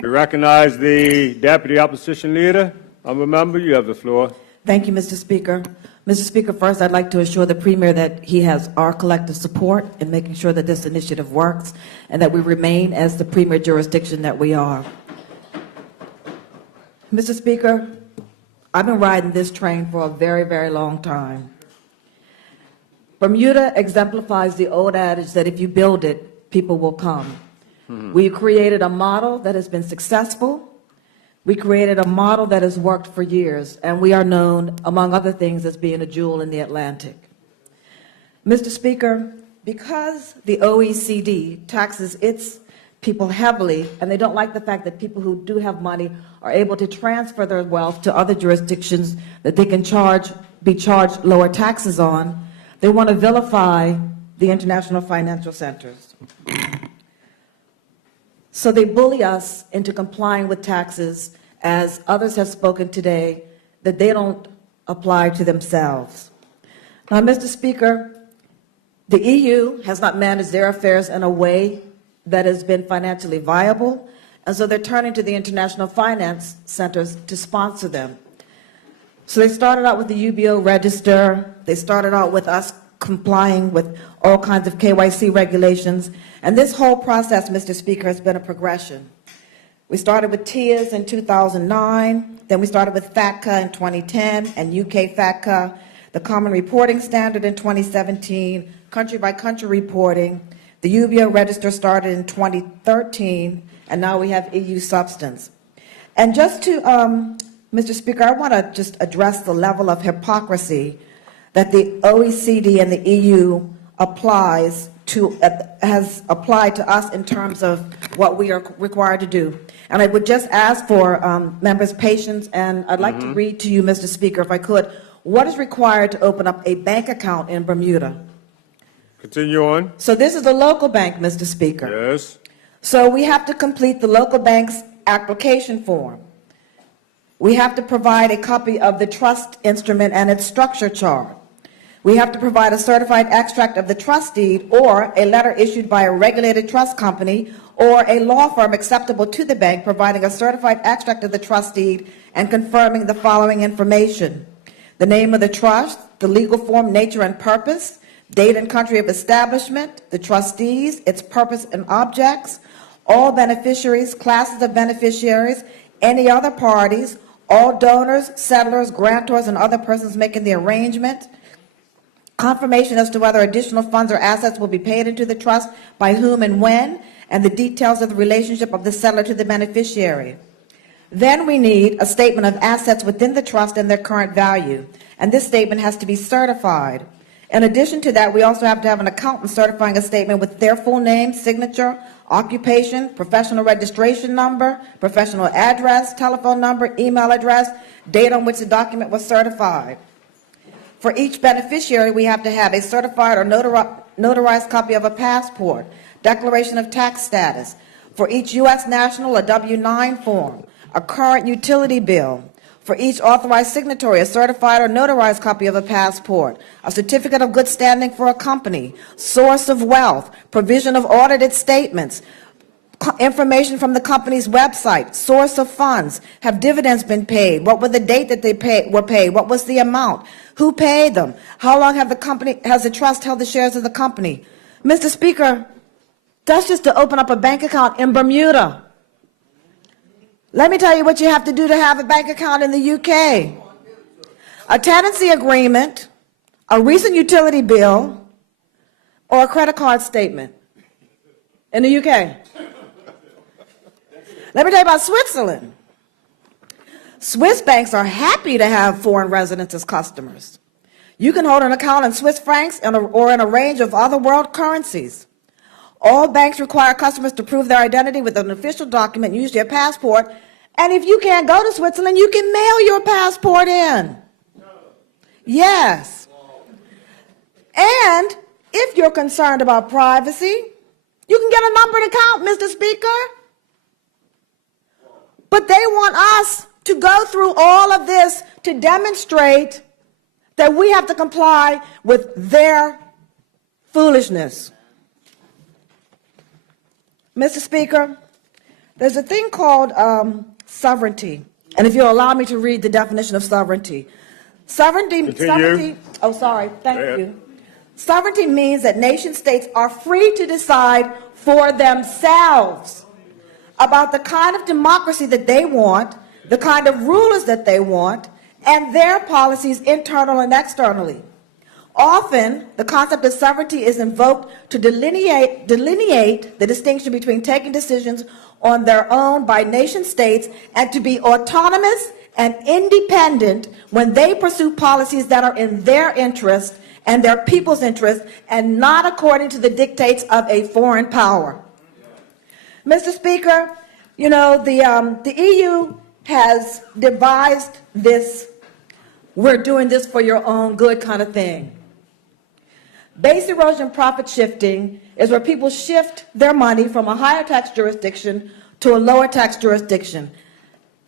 We recognize the Deputy Opposition Leader. Honourable Member, you have the floor. Thank you, Mr. Speaker. Mr. Speaker, first I'd like to assure the Premier that he has our collective support in making sure that this initiative works and that we remain as the premier jurisdiction that we are. Mr. Speaker, I've been riding this train for a very, very long time. Bermuda exemplifies the old adage that if you build it, people will come. We created a model that has been successful. We created a model that has worked for years, and we are known, among other things, as being a jewel in the Atlantic. Mr. Speaker, because the OECD taxes its people heavily, and they don't like the fact that people who do have money are able to transfer their wealth to other jurisdictions that they can be charged lower taxes on, they want to vilify the international financial centers. So they bully us into complying with taxes, as others have spoken today, that they don't apply to themselves. Now, Mr. Speaker, the EU has not managed their affairs in a way that has been financially viable, and so they're turning to the international finance centers to sponsor them. So they started out with the UBO register. They started out with us complying with all kinds of KYC regulations. And this whole process, Mr. Speaker, has been a progression. We started with TIAs in 2009, then we started with FATCA in 2010, and UK FATCA, the Common Reporting Standard in 2017, country-by-country reporting. The UBO register started in 2013, and now we have EU substance. And just to, Mr. Speaker, I want to just address the level of hypocrisy that the OECD and the EU has applied to us in terms of what we are required to do. And I would just ask for members' patience, and I'd like to read to you, Mr. Speaker, if I could, what is required to open up a bank account in Bermuda. Continue on. So this is a local bank, Mr. Speaker. Yes. So we have to complete the local bank's application form. We have to provide a copy of the trust instrument and its structure chart. We have to provide a certified extract of the trust deed or a letter issued by a regulated trust company or a law firm acceptable to the bank providing a certified extract of the trust deed and confirming the following information: the name of the trust, the legal form, nature and purpose, date and country of establishment, the trustees, its purpose and objects, all beneficiaries, classes of beneficiaries, any other parties, all donors, settlers, grantors, and other persons making the arrangement, confirmation as to whether additional funds or assets will be paid into the trust, by whom and when, and the details of the relationship of the settler to the beneficiary. Then we need a statement of assets within the trust and their current value, and this statement has to be certified. In addition to that, we also have to have an accountant certifying a statement with their full name, signature, occupation, professional registration number, professional address, telephone number, email address, date on which the document was certified. For each beneficiary, we have to have a certified or notarized copy of a passport, declaration of tax status. For each U.S. national, a W-9 form, a current utility bill. For each authorized signatory, a certified or notarized copy of a passport, a certificate of good standing for a company, source of wealth, provision of audited statements, information from the company's website, source of funds, have dividends been paid, what were the date that they were paid, what was the amount, who paid them, how long has the trust held the shares of the company. Mr. Speaker, that's just to open up a bank account in Bermuda. Let me tell you what you have to do to have a bank account in the UK. A tenancy agreement, a recent utility bill, or a credit card statement in the UK. Let me tell you about Switzerland. Swiss banks are happy to have foreign residents as customers. You can hold an account in Swiss francs or in a range of other world currencies. All banks require customers to prove their identity with an official document, usually a passport, and if you can't go to Switzerland, you can mail your passport in. Yes. And if you're concerned about privacy, you can get a numbered account, Mr. Speaker. But they want us to go through all of this to demonstrate that we have to comply with their foolishness. Mr. Speaker, There's a thing called sovereignty. And if you'll allow me to read the definition of sovereignty. Sovereignty, oh, sorry, thank you. Sovereignty means that nation states are free to decide for themselves about the kind of democracy that they want, the kind of rulers that they want, and their policies internal and externally. Often, the concept of sovereignty is invoked to delineate the distinction between taking decisions on their own by nation states and to be autonomous and independent when they pursue policies that are in their interest and their people's interest and not according to the dictates of a foreign power. Mr. Speaker, you know, the EU has devised this, we're doing this for your own good kind of thing. Base erosion profit shifting is where people shift their money from a higher tax jurisdiction to a lower tax jurisdiction.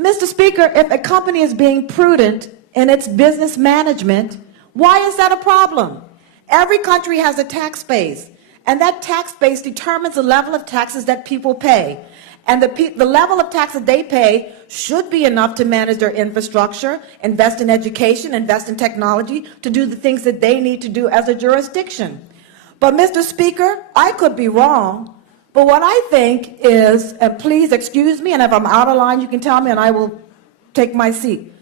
Mr. Speaker, if a company is being prudent in its business management, why is that a problem? Every country has a tax base, and that tax base determines the level of taxes that people pay. And the level of tax that they pay should be enough to manage their infrastructure, invest in education, invest in technology, to do the things that they need to do as a jurisdiction. But, Mr. Speaker, I could be wrong, but what I think is, and please excuse me, and if I'm out of line, you can tell me and I will take my seat.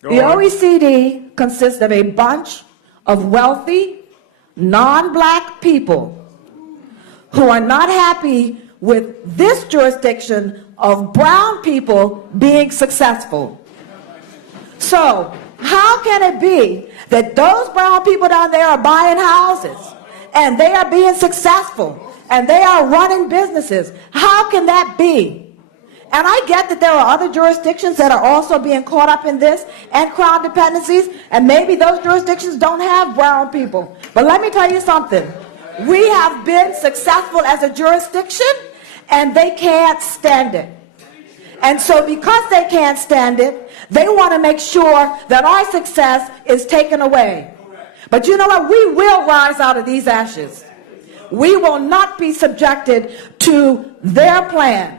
The OECD consists of a bunch of wealthy, non-black people who are not happy with this jurisdiction of brown people being successful. So, how can it be that those brown people down there are buying houses and they are being successful and they are running businesses? How can that be? And I get that there are other jurisdictions that are also being caught up in this, and crown dependencies, and maybe those jurisdictions don't have brown people. But let me tell you something. We have been successful as a jurisdiction, and they can't stand it. And so because they can't stand it, they want to make sure that our success is taken away. But you know what? We will rise out of these ashes. We will not be subjected to their plan.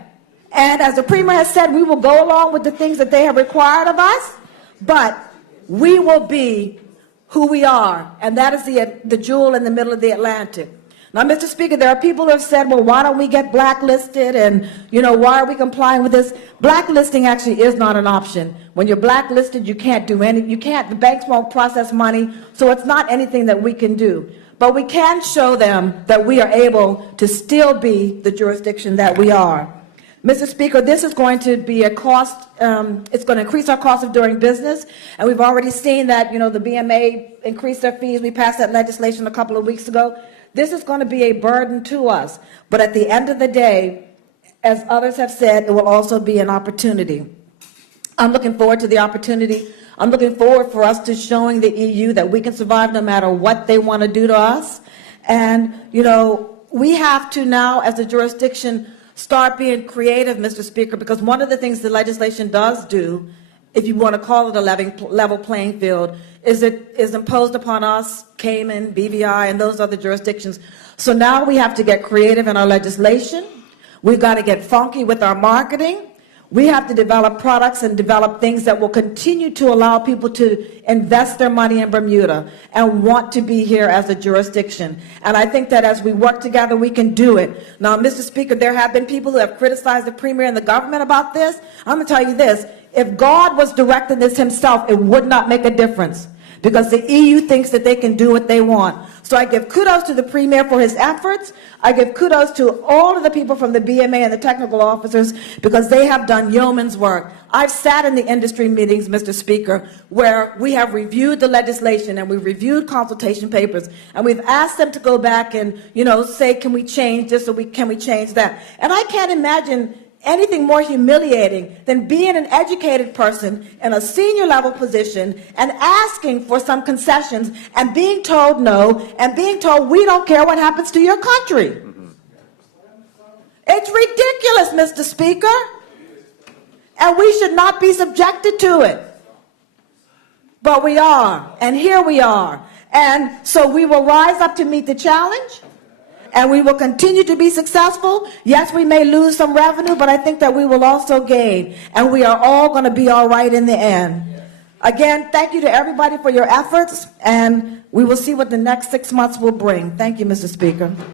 And as the Premier has said, we will go along with the things that they have required of us, but we will be who we are, and that is the jewel in the middle of the Atlantic. Now, Mr. Speaker, there are people who have said, well, why don't we get blacklisted, and, you know, why are we complying with this? Blacklisting actually is not an option. When you're blacklisted, you can't do anything. The banks won't process money, so it's not anything that we can do. But we can show them that we are able to still be the jurisdiction that we are. Mr. Speaker, this is going to be a cost, it's going to increase our cost of doing business, and we've already seen that, you know, the BMA increased their fees. We passed that legislation a couple of weeks ago. This is going to be a burden to us, but at the end of the day, as others have said, it will also be an opportunity. I'm looking forward to the opportunity. I'm looking forward for us to showing the EU that we can survive no matter what they want to do to us. And, you know, we have to now, as a jurisdiction, start being creative, Mr. Speaker, because one of the things the legislation does do, if you want to call it a level playing field, is it is imposed upon us, Cayman, BVI, and those other jurisdictions. So now we have to get creative in our legislation. We've got to get funky with our marketing. We have to develop products and develop things that will continue to allow people to invest their money in Bermuda and want to be here as a jurisdiction. And I think that as we work together, we can do it. Now, Mr. Speaker, there have been people who have criticized the Premier and the government about this. I'm going to tell you this. If God was directing this himself, it would not make a difference, because the EU thinks that they can do what they want. So I give kudos to the Premier for his efforts. I give kudos to all of the people from the BMA and the technical officers, because they have done yeoman's work. I've sat in the industry meetings, Mr. Speaker, where we have reviewed the legislation and we've reviewed consultation papers, and we've asked them to go back and, you know, say, can we change this or can we change that? And I can't imagine anything more humiliating than being an educated person in a senior level position and asking for some concessions and being told no, and being told we don't care what happens to your country. It's ridiculous, Mr. Speaker, and we should not be subjected to it. But we are, and here we are. And so we will rise up to meet the challenge, and we will continue to be successful. Yes, we may lose some revenue, but I think that we will also gain, and we are all going to be all right in the end. Again, thank you to everybody for your efforts, and we will see what the next 6 months will bring. Thank you, Mr. Speaker.